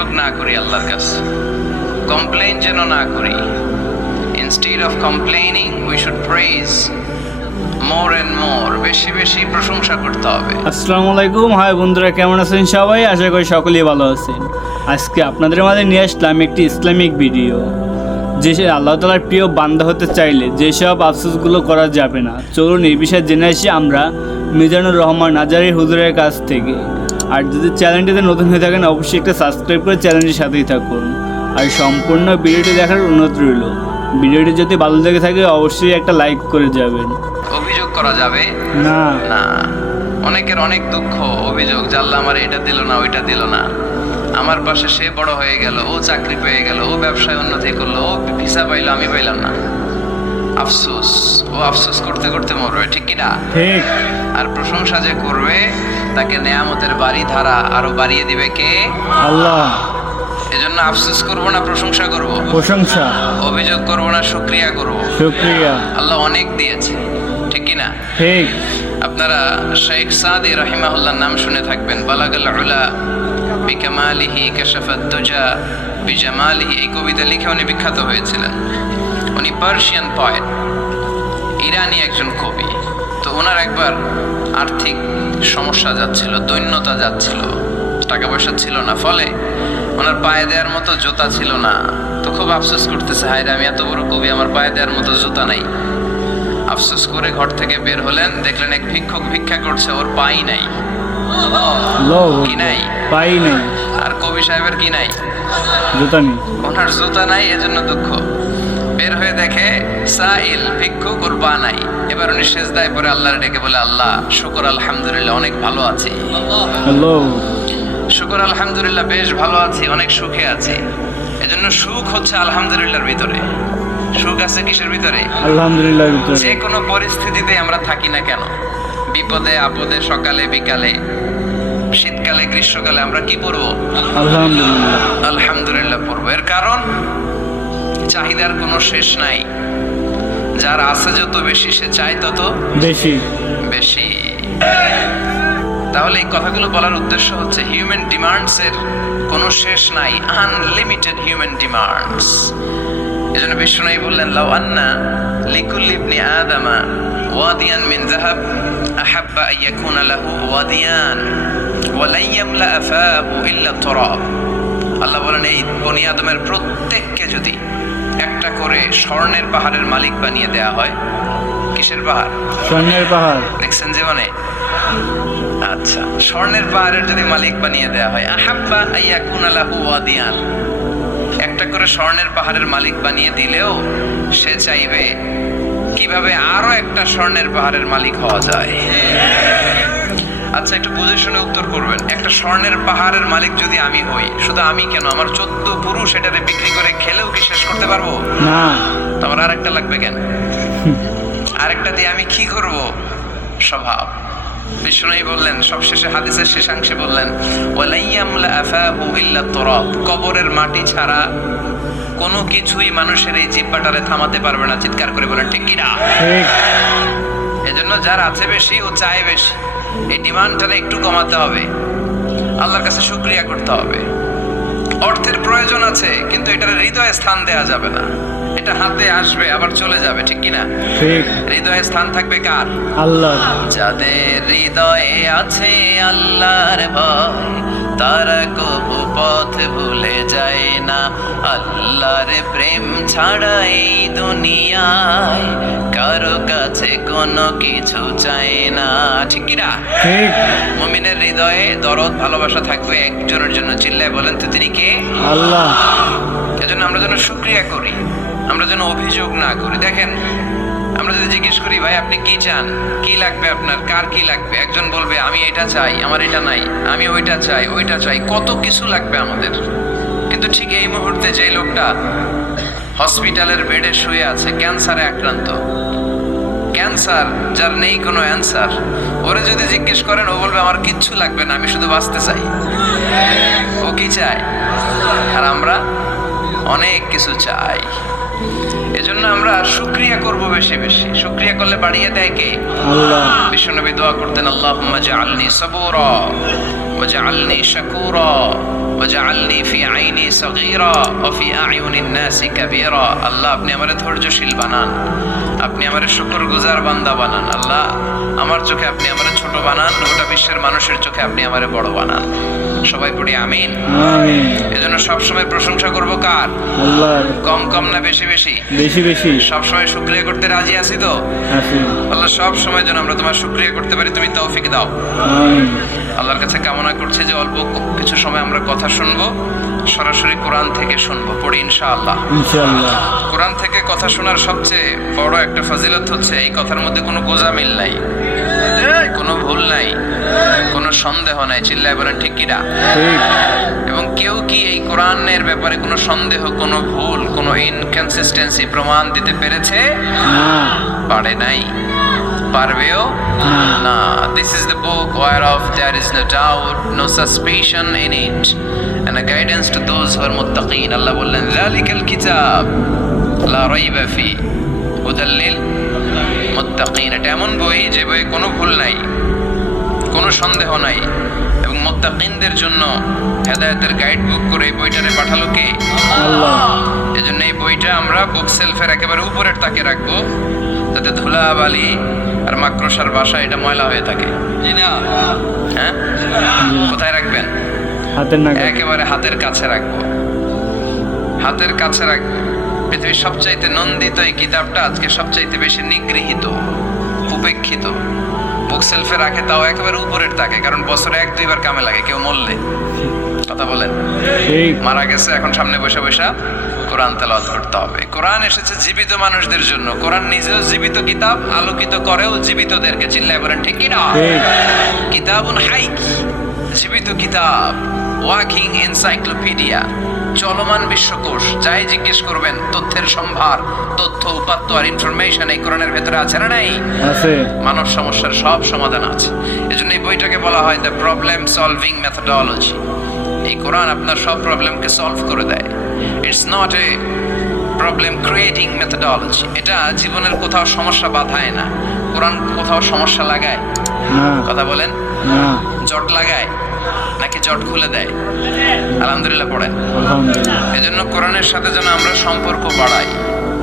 অভিযোগ না করি আল্লাহর কাছে, কমপ্লেইন যেন না করি। Instead of complaining we should praise more and more, বেশি বেশি প্রশংসা করতে হবে। আসসালামু আলাইকুম। হাই বন্ধুরা, কেমন আছেন সবাই? আশা করি সকলেই ভালো আছেন। আজকে আপনাদের মাঝে নিয়ে আসলাম একটি ইসলামিক ভিডিও। যে আল্লাহ তাআলার প্রিয় বান্দা হতে চাইলে যেসব আফসোসগুলো করা যাবে না, চলুন এই বিষয়ে জেনে আসি আমরা মিজানুর রহমান আজারি হুজুরের কাছ থেকে। আর যদি চ্যানেলটিতে নতুন হয়ে থাকেন অবশ্যই একটা সাবস্ক্রাইব করে চ্যানেলটির সাথেই থাকুন। আর সম্পূর্ণ ভিডিওটি দেখার অনুরোধ রইল। ভিডিওটি যদি ভালো লেগে থাকে অবশ্যই একটা লাইক করে যাবেন। অভিযোগ করা যাবে না না। অনেকের অনেক দুঃখ, অভিযোগ, জাল্লা আমার এটা দিল না, ওইটা দিল না, আমার পাশে সে বড় হয়ে গেল, ও চাকরি পেয়ে গেল, ও ব্যবসায় উন্নতি করলো, ও ভিসা পাইলো, আমি পাইলাম না। আফসোস, ও আফসোস করতে করতে মরবে, ঠিক কিনা? ঠিক। আর প্রশংসা যে করবে তাকে নেয়ামতের বাড়ি ধারা আরো বাড়িয়ে দিবে কে? আল্লাহ। এজন্য আফসোস করব না, প্রশংসা করব। প্রশংসা। অভিযোগ করব না, শুকরিয়া করব। শুকরিয়া। আল্লাহ অনেক দিয়েছে, ঠিক কিনা? ঠিক। আপনারা শেখ সাদি রাহিমাহুল্লাহর নাম শুনে থাকবেন। বালাগাল উলা বিকামালিহি কাশাফাত দুজা বিজামালিহি, এই কবিতা লিখে উনি বিখ্যাত হয়েছিলেন। উনি পার্সিয়ান পয়েট, ইরানি একজন কবি। তো ওনার একবার আর্থিক সমস্যা যাচ্ছিল, দৈন্যতা যাচ্ছিল, টাকা পয়সা ছিল না, ফলে ওনার পায়ে দেওয়ার মতো জুতা ছিল না। তো খুব আফসোস করতেছে, হায় রে, আমি এত বড় কবি, আমার পায়ে দেওয়ার মতো জুতা নাই। আফসোস করে ঘর থেকে বের হলেন, দেখলেন এক ভিক্ষুক ভিক্ষা করছে, ওর পাই নাই। কি নাই? পাই নাই। আর কবি সাহেবের কি নাই? জুতা নেই। ওনার জুতা নাই, এজন্য দুঃখ। বের হয়ে দেখে সাইল, ভিক্ষুক, ওর পা নাই। এবার উনি সেজদায় পড়ে আল্লাহর ডেকে বলে, আল্লাহ শুকর আলহামদুলিল্লাহ, অনেক ভালো আছি। হ্যালো। শুকর আলহামদুলিল্লাহ, বেশ ভালো আছি, অনেক সুখে আছি। এজন্য সুখ হচ্ছে আলহামদুলিল্লাহর ভিতরে। সুখ আছে কিসের ভিতরে? আলহামদুলিল্লাহ। যে কোনো পরিস্থিতিতে আমরা থাকি না কেন, বিপদে আপদে, সকালে বিকালে, শীতকালে গ্রীষ্মকালে, আমরা কি পড়বো? আলহামদুলিল্লাহ। আলহামদুলিল্লাহ পড়বো। এর কারণ চাহিদার কোনো শেষ নাই। যার আছে যত বেশি, সে চায় তত বেশি বেশি। তাহলে এই কথাগুলো বলার উদ্দেশ্য হচ্ছে হিউম্যান ডিমান্ডস এর কোনো শেষ নাই, আনলিমিটেড হিউম্যান ডিমান্ডস। এজন্য বিষ্ণু বললেন, লাউ আন্না লিকুল্লি ইবনি আদামা ওয়াদিয়ান মিন যাহাব আহাব্বা আন ইয়াকুনা লাহু ওয়াদিয়ান ওয়া লা ইয়ামলা আফাহু ইল্লা তুরাব। আল্লাহ বলেন, এই বনি আদমের প্রত্যেককে যদি একটা করে স্বর্ণের পাহাড়ের মালিক বানিয়ে দেয়া হয়। কিসের পাহাড়? স্বর্ণের পাহাড়। দেখছেন জীবনে? আচ্ছা, স্বর্ণের পাহাড়ের যদি মালিক বানিয়ে দেয়া হয়, আহাব্বা আন ইয়াকুনা লাহু ওয়াদিয়ান, একটা করে স্বর্ণের পাহাড়ের মালিক বানিয়ে দিলেও সে চাইবে কিভাবে আরো একটা স্বর্ণের পাহাড়ের মালিক হওয়া যায়। আচ্ছা, একটু বুঝে শুনে উত্তর করবেন। একটা স্বর্ণের পাহাড়ের মালিক যদি আমি হই, শুধু আমি কেন, আমার 14 পুরুষ এটারে বিক্রি করে খেলেও কি শেষ করতে পারবো না। তো আমার আরেকটা লাগবে কেন? আরেকটা দিয়ে আমি কি করব? স্বভাব। বিষ্ণু বললেন, সবশেষে হাদিসের শেষাংশে বললেন, ওয়ালাইয়ামলা আফাহু ইল্লা তুরাব, কবরের মাটি ছাড়া কোনো কিছুই মানুষের এই জিহ্বাটারে থামাতে পারবে না। চিৎকার করে বলেন, ঠিক কি না? ঠিক। এজন্য যার আছে বেশি, ও চায় বেশি। এই ডিমান্ডটারে একটু কমাতে হবে, আল্লাহর কাছে শুকরিয়া করতে হবে। অর্থের প্রয়োজন আছে, কিন্তু এটার হৃদয়ে স্থান দেয়া যাবে না। এটা হাতে আসবে আবার চলে যাবে, ঠিক কি না? ঠিক। হৃদয়ে স্থান থাকবে কার? আল্লাহ। যাদের হৃদয়ে আছে আল্লাহর ভয়, তারা কবু পথ ভুলে যায় না। আল্লাহর প্রেম ছাড়া এই দুনিয়ায় কারো কাছে কোনো কিছু চায় না, ঠিক কি না? ঠিক। মুমিনের হৃদয়ে দরদ, ভালোবাসা থাকবে একজনের জন্য। চিল্লায় বলেন তো, তিনি কে? আল্লাহ। এজন্য আমরা যেন শুকরিয়া করি, আমরা যেন অভিযোগ না করি। দেখেন, আমরা যদি জিজ্ঞেস করি, ভাই আপনি কি চান, কি লাগবে আপনার, কার কি লাগবে, একজন বলবে আমি এটা চাই, আমার এটা নাই, আমি ওইটা চাই, ওইটা চাই, কত কিছু লাগবে আমাদের। কিন্তু ঠিক এই মুহূর্তে যে লোকটা হসপিটালের বেডে শুয়ে আছে, ক্যান্সারে আক্রান্ত, ক্যান্সার যার নেই কোনো অ্যান্সার, ওরে যদি জিজ্ঞেস করেন, ও বলবে আমার কিচ্ছু লাগবে না, আমি শুধু বাঁচতে চাই। ও কি চায়? আর আমরা অনেক কিছু চাই। এজন্য আমরা শুকরিয়া করব বেশি বেশি। শুকরিয়া করলে বাড়িয়ে দেয় কে? আল্লাহ। বিশ্বনবী দোয়া করতেন, আল্লাহুম্মা জাআলনি সাবুরা ওয়া জাআলনি শাকুরা ওয়াজআলনি ফি আইনি সগীরা ওয়া ফি আয়ুনিন নাসি কাবীরা। আল্লাহ আপনি আমারে ধৈর্যশীল বানান, আপনি আমারে শুকরগুজার বান্দা বানান। আল্লাহ আমার চোখে আপনি আমারে ছোট বানান, গোটা বিশ্বের মানুষের চোখে আপনি আমারে বড় বানান। সবাই পড়ি আমিন। আমিন। এজন্য সবসময় প্রশংসা করব কার? আল্লাহর। কম কম না বেশি বেশি? বেশি বেশি। সবসময় শুকরিয়া করতে রাজি আছি তো? আছি। আল্লাহ সব সময় যেন আমরা তোমার শুকরিয়া করতে পারি, তুমি তৌফিক দাও। আমিন। আল্লাহর কাছে কামনা করছি যে অল্প কিছু সময় আমরা কথা শুনবো, সরাসরি কোরআন থেকে শুনবো, পড়ি ইনশাআল্লাহ। ইনশাআল্লাহ। কোরআন থেকে কথা শোনার সবচেয়ে বড় একটা ফজিলত হচ্ছে এই কথার মধ্যে কোনো গোজামিল নাই, কোনো ভুল নাই, কোনো সন্দেহ নাই। চিল্লায় বলেন ঠিক কিনা? ঠিক। এবং কেউ কি এই কোরআনের ব্যাপারে কোনো সন্দেহ, কোনো ভুল, কোনো ইনকনসিস্টেন্সি প্রমাণ দিতে পেরেছে? না। পারে নাই, পারবেও না। This is the book whereof there is no doubt, no suspicion in it, and a guidance to those who are muttaqin. আল্লাহ বললেন যালিকাল কিতাব লা রাইবা ফি হুদাল লিল মুত্তাকিন। এটা এমন বই যে বইয়ে কোনো ভুল নাই, কোনো সন্দেহ নাই, এবং মুত্তাকিনদের জন্য হেদায়েতের গাইড বুক করে এই বইটারে পাঠালো কে? আল্লাহ। এজন্য এই বইটা আমরা বুক সেলফের একেবারে উপরের তাকে রাখবো, যাতে ধুলা বালি আর মাকড়সার বাসা এটা ময়লা হয়ে থাকে। জি না? হ্যাঁ, কোথায় রাখবেন? হাতের নাগালে। একেবারে হাতের কাছে রাখবো, হাতের কাছে রাখবো। পৃথিবীর সবচাইতে নন্দিত এই কিতাবটা আজকে সবচাইতে বেশি নিগৃহীত, উপেক্ষিত। বুক সেলফে রাখে তাও একেবারে উপরের তাকে, কারণ বছরে 1-2 বার কামে লাগে। কেউ মরলে, কথা বলেন, ঠিক। মারা গেছে, এখন সামনে বসে বসে কোরআন তেলাওয়াত করতে হবে। কোরআন এসেছে জীবিত মানুষদের জন্য। কোরআন নিজেও জীবিত কিতাব, আলোকিত করেও জীবিতদেরকে। চিল্লায় বলেন ঠিক কিনা? ঠিক। কিতাবুন হাই, জীবিত কিতাব, ওয়াকিং এনসাইক্লোপিডিয়া, চলমান বিশ্বকোষ। যাই জিজ্ঞেস করবেন তথ্যের সম্ভার, তথ্য উপাত্ত আর ইনফরমেশন এই কোরআনের ভেতরে আছে না নাই? আছে। মানব সমস্যার সব সমাধান আছে। এজন্য এই বইটাকে বলা হয় দ্য প্রবলেম সলভিং মেথডোলজি। এই কোরআন আপনার সব প্রবলেমকে সলভ করে দেয়। It's not a problem creating methodology. এটা জীবনের কোথাও সমস্যা বাধায় না। কোরআন কোথাও সমস্যা লাগায়? না। কথা বলেন। না। জট লাগায় নাকি জট খুলে দেয়? আলহামদুলিল্লাহ পড়েন। আলহামদুলিল্লাহ। এজন্য কোরআনের সাথে যেন আমরা সম্পর্ক বাড়াই।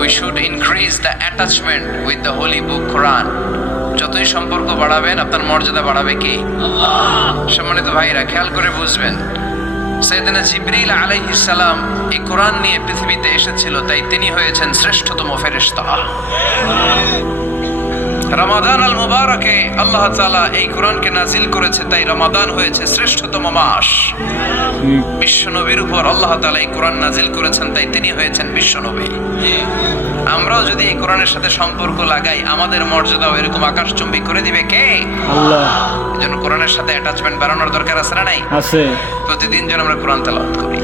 We should increase the attachment with the holy book Quran. যতই সম্পর্ক বাড়াবেন আপনার মর্যাদা বাড়াবে কে? সম্মানিত ভাইরা, খেয়াল করে বুঝবেন, সাইয়েদনা জিবরিল আলাইহিস সালাম এই কোরআন নিয়ে পৃথিবীতে এসেছিল, তাই তিনি হয়েছেন শ্রেষ্ঠতম ফেরেশতা। রমাদান আল মুবারকে আল্লাহ তাআলা এই কোরআনকে নাজিল করেছে, তাই রমাদান হয়েছে শ্রেষ্ঠতম মাস। ঠিক। বিশ্বনবীর উপর আল্লাহ তাআলা এই কোরআন নাজিল করেছেন, তাই তিনি হয়েছেন বিশ্বনবী। আমরাও যদি এই কোরআনের সাথে সম্পর্ক লাগাই, আমাদের মর্যাদাও এরকম আকাশচুম্বী করে দিবে কে? আল্লাহ। এজন্য কোরআনের সাথে অ্যাটাচমেন্ট বাড়ানোর দরকার আছে না নাই? আছে। প্রতিদিন যেন আমরা কোরআন তেলাওয়াত করি,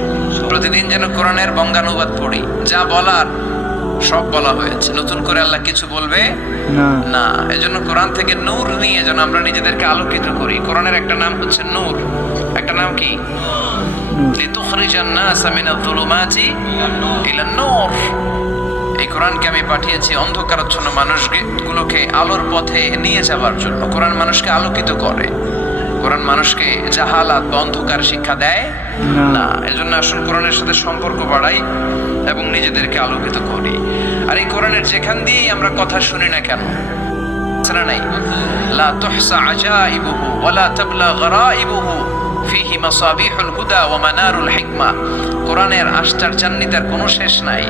প্রতিদিন যেন কোরআনের বঙ্গানুবাদ পড়ি। যা বলার সব বলা হয়েছে, নতুন করে আল্লাহ কিছু বলবে না। না। এজন্য কোরআন থেকে নূর নিয়ে যেন আমরা নিজেদেরকে আলোকিত করি। কোরআনের একটা নাম হচ্ছে নূর, একটা নাম কি? লিতুখরিজান নাসা মিনাজ যুলুমাতি ইলান নূর। এই কোরআনকে আমি পাঠিয়েছি অন্ধকারাচ্ছন্ন মানুষগুলোকে আলোর পথে নিয়ে যাওয়ার জন্য। কোরআন মানুষকে আলোকিত করে, কোরআন মানুষকে জাহালাত বা অন্ধকার শিক্ষা দেয় না। এজন্য আসুন কোরআনের সাথে সম্পর্ক বাড়াই এবং নিজেদেরকে আলোকিত করি। আর এই কোরআনের যেখান দিয়েই আমরা কথা শুনি না কেন, নাই লা তুহসা আজাইবুহু ওয়ালা তাবলা গরাইবুহু ফিহি মাসাবিহুল হুদা ওয়া মানারুল হিকমা। কোরআনের আশ্চর্যান্বিতার কোনো শেষ নাই,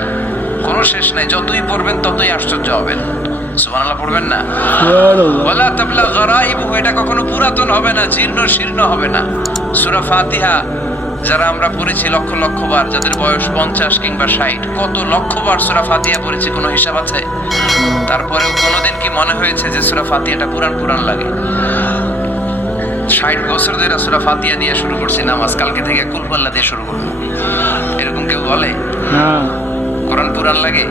কোনো শেষ নাই। যতই পড়বেন ততই আশ্চর্য হবেন। সুবহানাল্লাহ পড়বেন না? ওয়ালা তাবলা গরাইবুহু, এটা কখনো পুরাতন হবে না, জীর্ণ শীর্ণ হবে না। সূরা ফাতিহা যারা আমরা পড়েছি লক্ষ লক্ষ বার, যাদের বয়স 50 কিংবা 60, কত লক্ষ বার সূরা ফাতিহা পড়েছি, কোনো হিসাব আছে? তারপরেও কোনোদিন কি মনে হয়েছে যে সূরা ফাতিহাটা পুরান পুরান লাগে? 60 বছর ধরে সূরা ফাতিহা দিয়ে শুরু করছি নামাজ, কালকে থেকে কুল পাল্লা দিয়ে শুরু করব, এরকম কেউ বলে? না। কোরআন পুরান লাগে?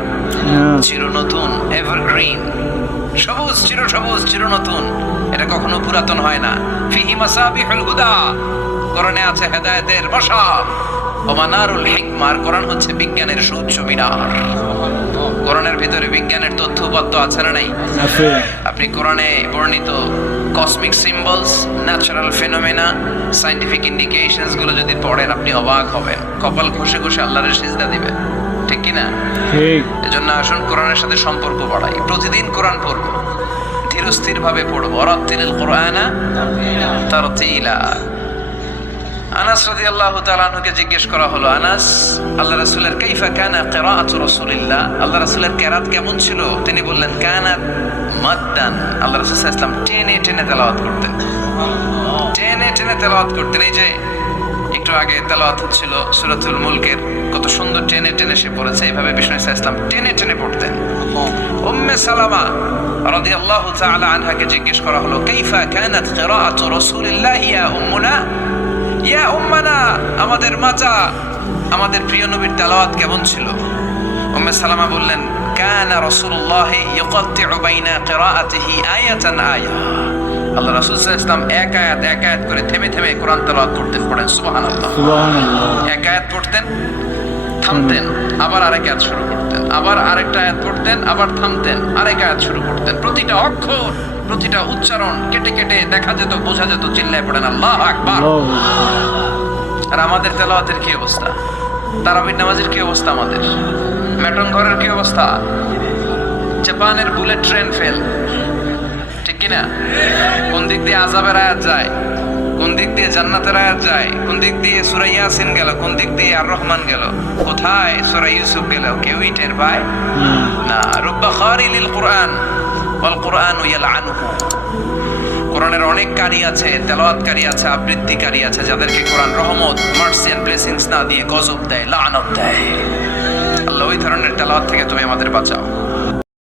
না। চির নতুন, এভারগ্রিন, সবুজ, চির সবুজ, চির নতুন। এটা কখনো পুরাতন হয় না। ফিহি মাসাবিহুল হুদা, কোরআনে আছে হেদায়েতের মশাল। ওমানারুল হিকমার, কোরআন হচ্ছে বিজ্ঞানের সুউচ্চ মিনার। কোরআনের ভিতরে বিজ্ঞানের তথ্য উপাত্ত আছে না নাই? আছে। আপনি কোরআনে বর্ণিত cosmic symbols, natural phenomena, scientific indications গুলো যদি পড়েন আপনি অবাক হবেন, কপাল ঘষে ঘষে আল্লাহর সিজদা দিবেন, ঠিক কি না? ঠিক। এজন্য আসুন কোরআনের সাথে সম্পর্ক বাড়াই, প্রতিদিন কোরআন পড়বো, ধীরস্থির ভাবে পড়বো। রাত্তিলিল কোরআনা তারতিলা। আনাস রাদিয়াল্লাহু তাআলা আনহুকে জিজ্ঞেস করা হলো, আনাস, আল্লাহ রাসূলের কাইফা কানা কিরাআতু রাসূলিল্লাহ, আল্লাহ রাসূলের কিরাত কেমন ছিল? তিনি বললেন, কানাত মাদ্দান, আল্লাহ রাসূল সাল্লাল্লাহু আলাইহি ওয়াসাল্লাম টেনে টেনে তেলাওয়াত করতেন, টেনে টেনে তেলাওয়াত করতেন। এই যে একটু আগে তেলাওয়াত হচ্ছিল সূরাতুল মুলকের, কত সুন্দর টেনে টেনে সে পড়েছে। এইভাবে বিষ্ণু সাল্লাল্লাহু আলাইহি ওয়াসাল্লাম টেনে টেনে পড়তেন। উম্মে সালামা রাদিয়াল্লাহু তাআলা আনহাকে জিজ্ঞেস করা হলো, কাইফা কানাত কিরাআতু রাসূলিল্লাহ ইয়া উম্মুনা, ইয়া উম্মানা, আমাদের মাতা, আমাদের প্রিয় নবীর তেলাওয়াত কেমন ছিল? উম্মে সালামা বললেন, কানা রাসূলুল্লাহ ইয়াকাত্তিউ বাইনা কিরাআতিহি আয়াতান আয়া, আল্লাহ রাসূল সাল্লাল্লাহু আলাইহি ওয়াসাল্লাম এক আয়াত করে থেমে থেমে কোরআন তেলাওয়াত করতেন। পড়েন সুবহানাল্লাহ। সুবহানাল্লাহ। এক আয়াত পড়তেন, থামতেন, আবার আরেক আয়াত শুরু করতেন, আবার আরেকটা আয়াত পড়তেন, আবার থামতেন, আরেক আয়াত শুরু করতেন। প্রতিটা অক্ষর, প্রতিটা উচ্চারণ কেটে কেটে দেখা যেত, বোঝা যেত। চিল্লায় পড়েন আল্লাহু আকবার। আর আমাদের তেলাওয়াতের কি অবস্থা? তারাবির নামাজের কি অবস্থা? আমাদের মেটন ঘরের কি অবস্থা? জাপানের বুলেট ট্রেন ফেল, ঠিক কিনা? কোন দিক দিয়ে আযাবের আয়াত যায়, কোন দিক দিয়ে জান্নাতের আয়াত যায়, কোন দিক দিয়ে সূরা ইয়াসিন গেল, কোন দিক দিয়ে আর রহমান গেল, কোথায় সূরা ইউসুফ গেল, কেউই টের পায় না। রুব্বা খারিলিল কুরআন ওয়াল কুরআনু ইয়ালআনুহু, কোরআনের অনেক কারি আছে, তেলাওয়াতকারী আছে, আবৃত্তিকারী আছে, যাদেরকে কোরআন রহমত, মার্সি এন্ড ব্লেসিংস না দিয়ে গজব দেয়, লানত দেয়। আল্লাহ ওই ধরনের তেলাওয়াত থেকে তুমি আমাদের বাঁচাও।